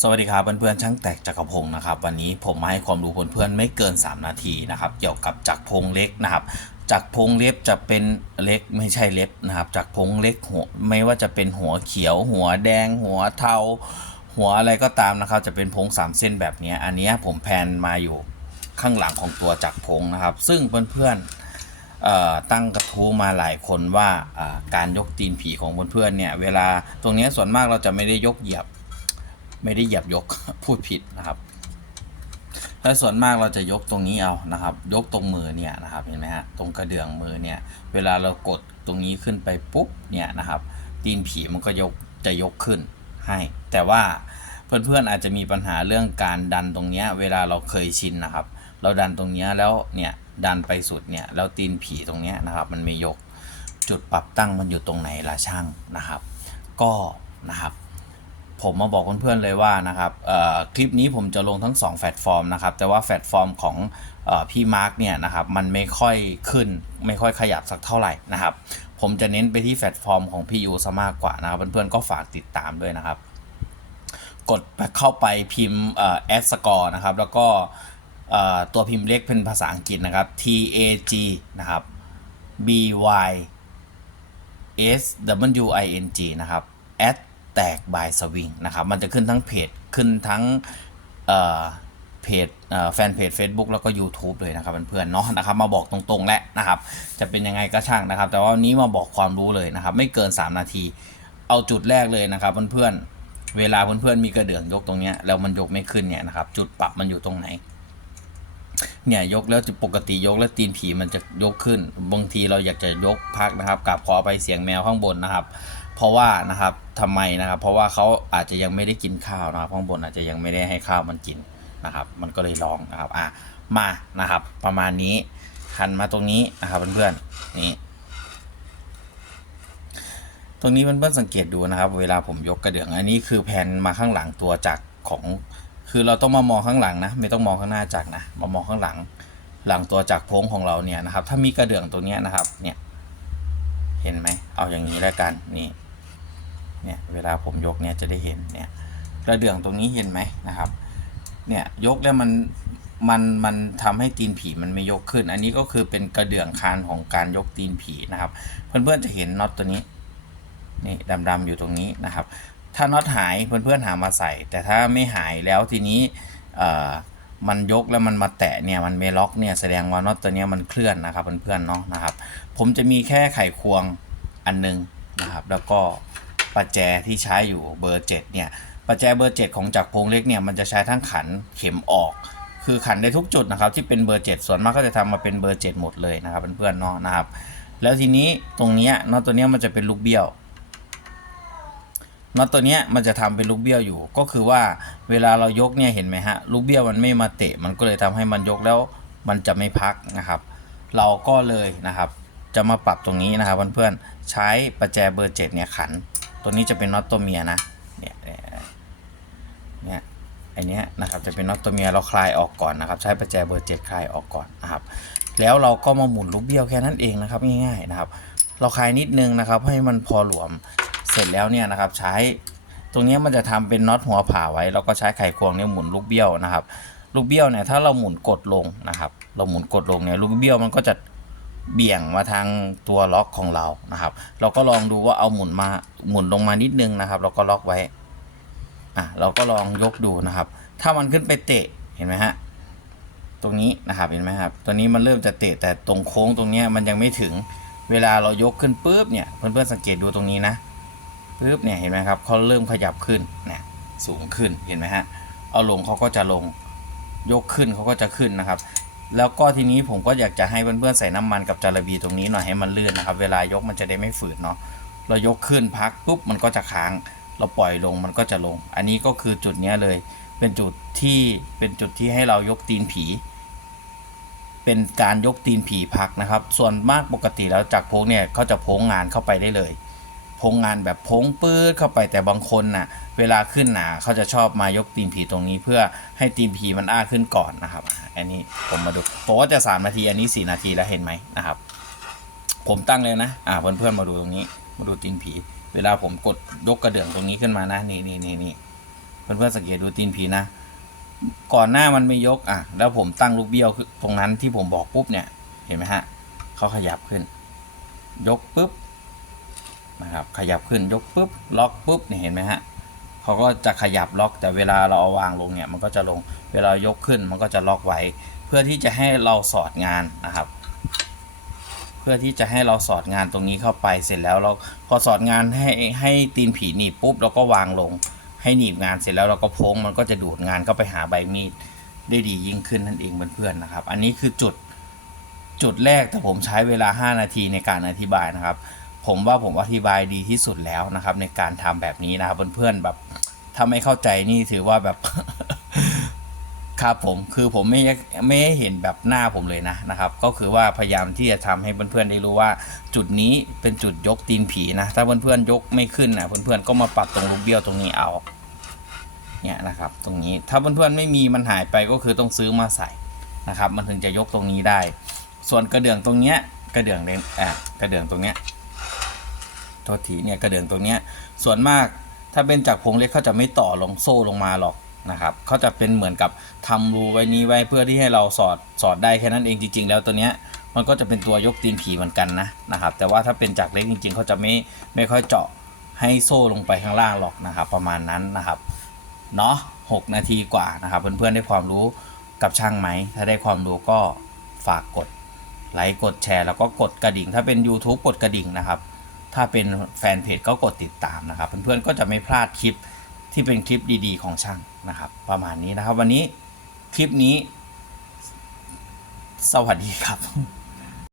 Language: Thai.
สวัสดีครับเพื่อนๆช่างแตกจักรพงศ์นะครับ วันนี้ผมมาให้ความรู้เพื่อนๆไม่เกิน 3 นาทีนะครับ เกี่ยวกับจักรพงเล็กนะครับจักรพงเล็บจะเป็นเล็กไม่ใช่เล็บนะครับจักรพงเล็กหัวไม่ว่าจะเป็นหัวเขียว หัวแดง หัวเทา หัวอะไรก็ตามนะครับ จะเป็นพงสามเส้นแบบนี้ อันนี้ผมแพนมาอยู่ข้างหลังของตัวจักรพงนะครับ ซึ่งเพื่อนๆเอ่อตั้งกระทู้มาหลายคนว่าการยกตีนผีของเพื่อนๆเนี่ยเวลาตรงนี้ส่วนมากเราจะไม่ได้ยกเหยียบ ไม่ได้เหยียบยกพูดผิดนะครับถ้าส่วนมากเราจะยกตรงนี้เอานะครับ ยกตรงมือเนี่ยนะครับเห็นไหมฮะตรงกระเดื่องมือเนี่ย เวลาเรากดตรงนี้ขึ้นไปปุ๊บเนี่ยนะครับตีนผีมันก็ยกจะยกขึ้นให้ แต่ว่าเพื่อนๆอาจจะมีปัญหาเรื่องการดันตรงเนี้ยเวลาเราเคยชินนะครับ เราดันตรงเนี้ยแล้วเนี่ยดันไปสุดเนี่ยแล้วตีนผีตรงเนี้ยนะครับมันไม่ยกจุดปรับตั้งมันอยู่ตรงไหนล่ะช่างนะครับ ก็นะครับ ผมมาบอกเพื่อนๆเลยว่านะครับคลิปนี้ผมจะลงทั้ง 2แพลตฟอร์มนะครับ แต่ว่าแพลตฟอร์มของอพี่มาร์กเนี่ยนะครับมันไม่ค่อยขึ้นไม่ค่อยขยับสักเท่าไหร่นะครับ ผมจะเน้นไปที่แพลตฟอร์มของพี่ยูซะมากกว่านะครับเพื่อนๆก็ฝากติดตามด้วยนะครับ กดเข้าไปพิมพ์แอดสกอร์นะครับ แล้วก็ตัวพิมพ์เล็กเป็นภาษาอังกฤษนะครับ T A G นะครับ B Y S W I N G นะครับ at แตก by swing นะครับ มันจะขึ้นทั้งเพจขึ้นทั้งเพจแฟนเพจ Facebook แล้วก็ YouTube เลยนะครับเพื่อนๆเนาะนะครับมาบอกตรงๆและนะครับ จะเป็นยังไงก็ช่างนะครับ แต่ว่าวันนี้มาบอกความรู้เลยนะครับ ไม่เกิน 3 นาที เอาจุดแรกเลยนะครับเพื่อนๆเวลาเพื่อนๆมีกระเดื่องยกตรงเนี้ยแล้วมันยกไม่ขึ้นเนี่ยนะครับจุดปรับมันอยู่ตรงไหน เนี่ยยกแล้วจะปกติยกแล้วตีนผีมันจะยกขึ้น บางทีเราอยากจะยกพักนะครับกับขอไปเสียงแมวข้างบนนะครับ เพราะว่านะครับทำไมนะครับ เพราะว่าเขาอาจจะยังไม่ได้กินข้าวนะครับข้างบนอาจจะยังไม่ได้ให้ข้าวมันกินนะครับ มันก็เลยร้องนะครับอะมานะครับ ประมาณนี้หันมาตรงนี้นะครับเพื่อนๆนี่ตรงนี้เพื่อนๆสังเกตดูนะครับ เวลาผมยกกระเดื่องอันนี้คือแผ่นมาข้างหลังตัวจักของ คือเราต้องมามองข้างหลังนะ ไม่ต้องมองข้างหน้าจักรนะ มามองข้างหลัง หลังตัวจักรโพ้งของเราเนี่ยนะครับ ถ้ามีกระเดื่องตัวเนี้ยนะครับ เนี่ย เห็นไหม เอาอย่างนี้แล้วกัน นี่ เนี่ย เวลาผมยกเนี่ยจะได้เห็น เนี่ย กระเดื่องตรงนี้เห็นไหมนะครับ เนี่ย ยกแล้วมัน มัน มันทำให้ตีนผีมันไม่ยกขึ้น อันนี้ก็คือเป็นกระเดื่องคานของการยกตีนผีนะครับ เพื่อนๆจะเห็นน็อตตัวนี้ นี่ดำๆอยู่ตรงนี้นะครับ ถ้าน็อตหายเพื่อนๆหามาใส่ แต่ถ้าไม่หายแล้วทีนี้มันยกแล้วมันมาแตะเนี่ยมันไม่ล็อกเนี่ยแสดงว่าน็อตตัวนี้มันเคลื่อนนะครับเพื่อนๆเนาะนะครับ ผมจะมีแค่ไขควงอันหนึงนะครับ แล้วก็ประแจที่ใช้อยู่เบอร์7เนี่ยประแจเบอร์ 7 ของจักรพงเล็กเนี่ยมันจะใช้ทั้งขันเข็มออก คือขันได้ทุกจุดนะครับที่เป็นเบอร์ 7 ส่วนมากก็จะทำมาเป็นเบอร์ 7 หมดเลยนะครับเพื่อนๆเนาะนะครับ แล้วทีนี้ตรงเนี้ยน็อตตัวเนี้ยมันจะเป็นลูกเบี้ยว น็อตตัวเนี้ยมันจะทำเป็นลูกเบี้ยวอยู่ ก็คือว่าเวลาเรายกเนี่ยเห็นไหมฮะลูกเบี้ยวมันไม่มาเตะ มันก็เลยทำให้มันยกแล้วมันจะไม่พักนะครับ เราก็เลยนะครับ จะมาปรับตรงนี้นะครับเพื่อนๆใช้ประแจเบอร์เจ็ดเนี่ยขัน ตัวนี้จะเป็นน็อตตัวเมียนะเนี่ยเนี่ยเนี่ยไอเนี้ยนะครับจะเป็นน็อตตัวเมียเราคลายออกก่อนนะครับ ใช้ประแจเบอร์เจ็ดคลายออกก่อนนะครับ แล้วเราก็มาหมุนลูกเบี้ยวแค่นั้นเองนะครับง่ายๆนะครับ เราคลายนิดนึงนะครับ ให้มันพอหลวม เสร็จแล้วเนี่ยนะครับใช้ตรงนี้มันจะทำเป็นน็อตหัวผ่าไว้เราก็ใช้ไขควงเนี่ยหมุนลูกเบี้ยวนะครับ ลูกเบี้ยวเนี่ยถ้าเราหมุนกดลงนะครับ เราหมุนกดลงเนี่ยลูกเบี้ยวมันก็จะเบี่ยงมาทางตัวล็อกของเรานะครับ เราก็ลองดูว่าเอาหมุนมาหมุนลงมานิดนึงนะครับ เราก็ล็อกไว้อะเราก็ลองยกดูนะครับ ถ้ามันขึ้นไปเตะเห็นไหมฮะตรงนี้นะครับเห็นไหมครับตัวนี้มันเริ่มจะเตะแต่ตรงโค้งตรงนี้มันยังไม่ถึงเวลาเรายกขึ้นปุ๊บเนี่ยเพื่อนๆสังเกตดูตรงนี้นะ ปุ๊บเนี่ยเห็นไหมครับเขาเริ่มขยับขึ้นนี่ยสูงขึ้นเห็นไหมฮะเอาลงเขาก็จะลงยกขึ้นเขาก็จะขึ้นนะครับ แล้วก็ทีนี้ผมก็อยากจะให้เพื่อนๆใส่น้ำมันกับจาระบีตรงนี้หน่อยให้มันลื่นนะครับเวลายกมันจะได้ไม่ฝืดเนาะเรายกขึ้นพักปุ๊บมันก็จะค้าง เราปล่อยลงมันก็จะลง อันนี้ก็คือจุดเนี้ยเลย เป็นจุดที่เป็นจุดที่ให้เรายกตีนผี เป็นการยกตีนผีพักนะครับ ส่วนมากปกติแล้วจากโพงเนี่ยเขาจะโพงงานเข้าไปได้เลย พงงานแบบพงปื้ดเข้าไปแต่บางคนน่ะเวลาขึ้นหนาเขาจะชอบมายกตีนผีตรงนี้เพื่อให้ตีนผีมันอ้าขึ้นก่อนนะครับ อันนี้ผมมาดูผมว่าจะสามนาทีอันนี้สี่นาทีแล้วเห็นไหมนะครับ ผมตั้งเลยนะอ่าเพื่อนๆมาดูตรงนี้ มาดูตีนผี เวลาผมกดยกกระเดื่องตรงนี้ขึ้นมานะนี่นี่นี่นี่เพื่อนๆสังเกตดูตีนผีนะ ก่อนหน้ามันไม่ยกอะแล้วผมตั้งลูกเบี้ยวตรงนั้นที่ผมบอกปุ๊บเนี่ยเห็นไหมฮะเขาขยับขึ้น ยกปุ๊บ นะครับขยับขึ้นยกปุ๊บล็อกปุ๊บเนี่เห็นไหมฮะเขาก็จะขยับล็อกแต่เวลาเราเอาวางลงเนี่ยมันก็จะลงเวลายกขึ้นมันก็จะล็อกไว้ เพื่อที่จะให้เราสอดงานนะครับ เพื่อที่จะให้เราสอดงานตรงนี้เข้าไปเสร็จแล้วเราพอสอดงานให้ให้ตีนผีหนีบปุ๊บเราก็วางลง ให้หนีบงานเสร็จแล้วเราก็พงมันก็จะดูดงานเข้าไปหาใบมีดได้ดียิ่งขึ้นนั่นเองเพื่อนๆนะครับ อันนี้คือจุดจุดแรกแต่ผมใช้เวลา 5 นาทีในการอธิบายนะครับ ผมว่าผมอธิบายดีที่สุดแล้วนะครับ ในการทำแบบนี้นะครับเพื่อนๆแบบถ้าไม่เข้าใจนี่ถือว่าแบบ ครับผมคือผมไม่ไม่ให้เห็นแบบหน้าผมเลยนะนะครับ ก็คือว่าพยายามที่จะทำให้เพื่อนๆได้รู้ว่า จุดนี้เป็นจุดยกตีนผีนะ ถ้าเพื่อนๆยกไม่ขึ้นนะเพื่อนๆก็มาปรับตรงลูกเบี้ยวตรงนี้เอาเนี่ยนะครับ ตรงนี้ถ้าเพื่อนๆไม่มีมันหายไปก็คือต้องซื้อมาใส่นะครับ มันถึงจะยกตรงนี้ได้ ส่วนกระเดื่องตรงเนี้ยกระเดื่องเลนอะกระเดื่องตรงเนี้ย โทษทีเนี่ยกระเดื่องตรงเนี้ยส่วนมากถ้าเป็นจากพงเล็กเขาจะไม่ต่อลงโซ่ลงมาหรอกนะครับเขาจะเป็นเหมือนกับทำรูไว้นี้ไว้เพื่อที่ให้เราสอดสอดได้แค่นั้นเองจริง ๆ แล้วตัวเนี้ยมันก็จะเป็นตัวยกตีนผีเหมือนกันนะนะครับ แต่ว่าถ้าเป็นจากเล็กจริง ๆเขาจะไม่ไม่ค่อยเจาะให้โซ่ลงไปข้างล่างหรอกนะครับ ประมาณนั้นนะครับเนาะหกนาทีกว่านะครับ เพื่อนๆได้ความรู้กับช่างไหม ถ้าได้ความรู้ก็ฝากกดไลค์กดแชร์ แล้วก็กดกระดิ่ง ถ้าเป็น YouTube กดกระดิ่งนะครับ ถ้าเป็นแฟนเพจก็กดติดตามนะครับ เพื่อนๆก็จะไม่พลาดคลิปที่เป็นคลิปดีๆ ของช่างนะครับ ประมาณนี้นะครับ วันนี้คลิปนี้ สวัสดีครับ